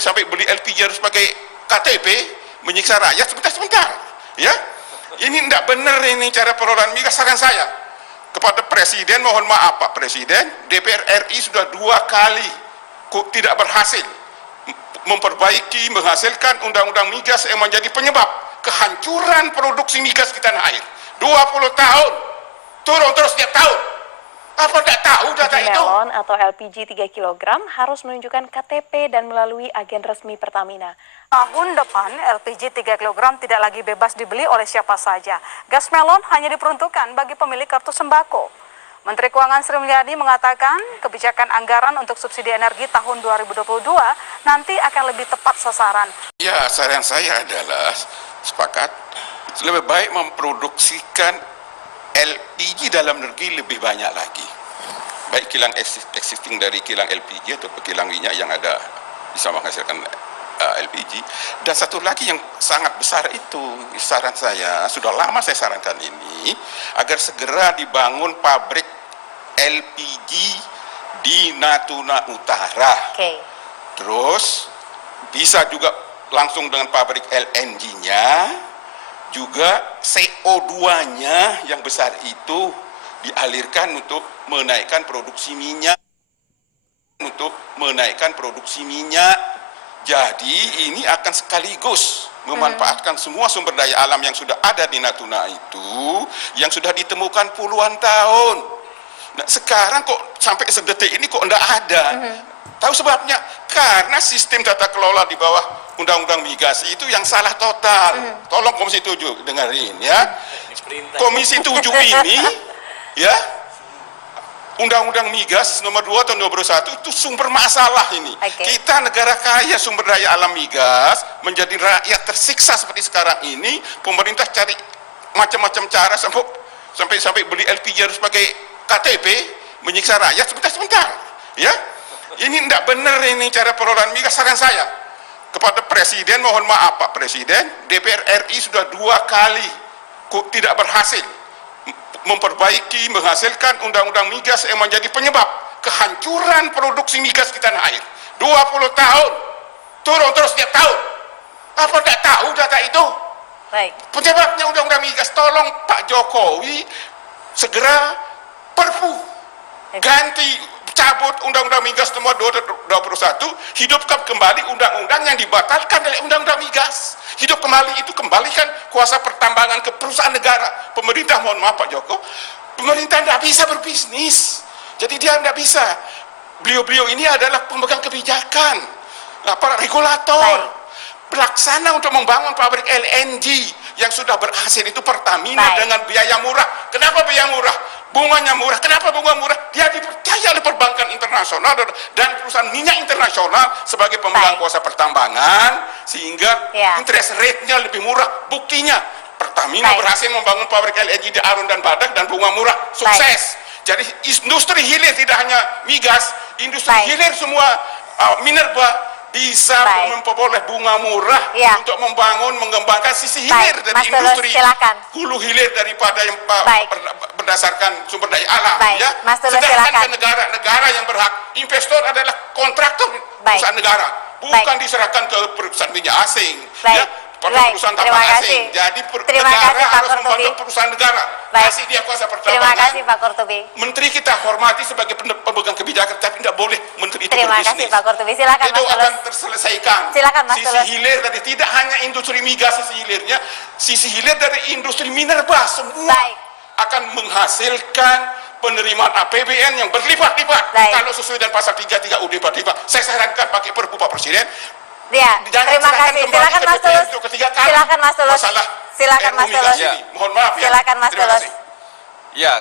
sampai beli LPG harus pakai KTP, menyiksa rakyat. Sebentar, ya. Ini tidak benar ini cara pengelolaan migas. Saran saya kepada Presiden, mohon maaf Pak Presiden, DPR RI sudah 2 kali tidak berhasil memperbaiki, menghasilkan undang-undang migas yang menjadi penyebab kehancuran produksi migas di tanah air. 20 tahun, turun terus setiap tahun. Apa tidak tahu data itu? Melon atau LPG 3 kg harus menunjukkan KTP dan melalui agen resmi Pertamina. Tahun depan LPG 3 kg tidak lagi bebas dibeli oleh siapa saja. Gas melon hanya diperuntukkan bagi pemilik kartu sembako. Menteri Keuangan Sri Mulyani mengatakan kebijakan anggaran untuk subsidi energi tahun 2022 nanti akan lebih tepat sasaran. Ya, saran saya adalah sepakat lebih baik memproduksikan LPG dalam negeri lebih banyak lagi. Baik kilang existing dari kilang LPG atau kilang minyak yang ada bisa menghasilkan LPG. Dan satu lagi yang sangat besar itu, saran saya, sudah lama saya sarankan ini, agar segera dibangun pabrik LPG di Natuna Utara. Terus bisa juga langsung dengan pabrik LNG-nya, juga CO2-nya yang besar itu dialirkan untuk menaikkan produksi minyak. Jadi ini akan sekaligus memanfaatkan semua sumber daya alam yang sudah ada di Natuna itu, yang sudah ditemukan puluhan tahun. Nah, sekarang kok sampai sedetik ini kok enggak ada. Tahu sebabnya? Karena sistem tata kelola di bawah Undang-Undang Migas itu yang salah total. Tolong Komisi 7 dengerin ya. Komisi 7 ini ya, Undang-Undang Migas nomor 2 tahun 2001 itu sumber masalah ini. Kita negara kaya sumber daya alam migas, menjadi rakyat tersiksa seperti sekarang ini, pemerintah cari macam-macam cara sampai beli LPG harus pakai KTP, menyiksa rakyat. Sebentar, ya. Ini tidak benar ini cara pengelolaan migas. Saran saya kepada Presiden, mohon maaf Pak Presiden, DPR RI sudah 2 kali tidak berhasil memperbaiki, menghasilkan undang-undang migas yang menjadi penyebab kehancuran produksi migas di tanah air. 20 tahun, turun terus setiap tahun. Apa tidak tahu data itu? Baik. Penyebabnya undang-undang migas. Tolong Pak Jokowi segera perpu, ganti, cabut Undang-Undang Migas nomor 21, hidupkan kembali undang-undang yang dibatalkan oleh Undang-Undang Migas. Hidup kembali itu, kembalikan kuasa pertambangan ke perusahaan negara. Pemerintah, mohon maaf Pak Joko, pemerintah tidak bisa berbisnis. Jadi dia tidak bisa. Beliau-beliau ini adalah pemegang kebijakan, para regulator, pelaksana untuk membangun pabrik LNG yang sudah berhasil itu Pertamina dengan biaya murah. Kenapa biaya murah? Bunganya murah. Kenapa bunga murah? Dia dipercaya oleh perbankan internasional dan perusahaan minyak internasional sebagai pemegang kuasa pertambangan, sehingga interest rate-nya lebih murah. Buktinya Pertamina berhasil membangun pabrik LNG di Arun dan Badak dan bunga murah, sukses. Jadi industri hilir tidak hanya migas, industri hilir semua minerba bisa memperoleh bunga murah untuk membangun, mengembangkan sisi hilir dari industri hulu hilir daripada yang berdasarkan sumber daya alam. Sedangkan ke negara-negara yang berhak, investor adalah kontraktor perusahaan negara, bukan diserahkan ke perusahaan minyak asing, perusahaan tambang asing. Jadi negara harus membantu perusahaan negara, kasih dia kuasa pertambangan. Terima kasih Pak Qurtubi. Menteri kita hormati sebagai pemegang kebijakan, tapi tidak boleh menteri itu Terima berbisnis. kasih Pak Qurtubi. Silakan itu Mas akan Tulus. terselesaikan. Silakan Mas sisi Tulus. hilir tadi tidak hanya industri migas, sisi hilir dari industri minerba semua akan menghasilkan penerimaan APBN yang berlipat-lipat. Kalau sesuai dengan pasal 33 UUD 45, saya sarankan pakai perpu Pak Presiden. Terima kasih. Silakan Mas Tulus. Silakan Mas Tulus. Masalah Silakan Mas Tulus. Mohon maaf ya. Silakan Mas Terima Tulus. kasih. Ya.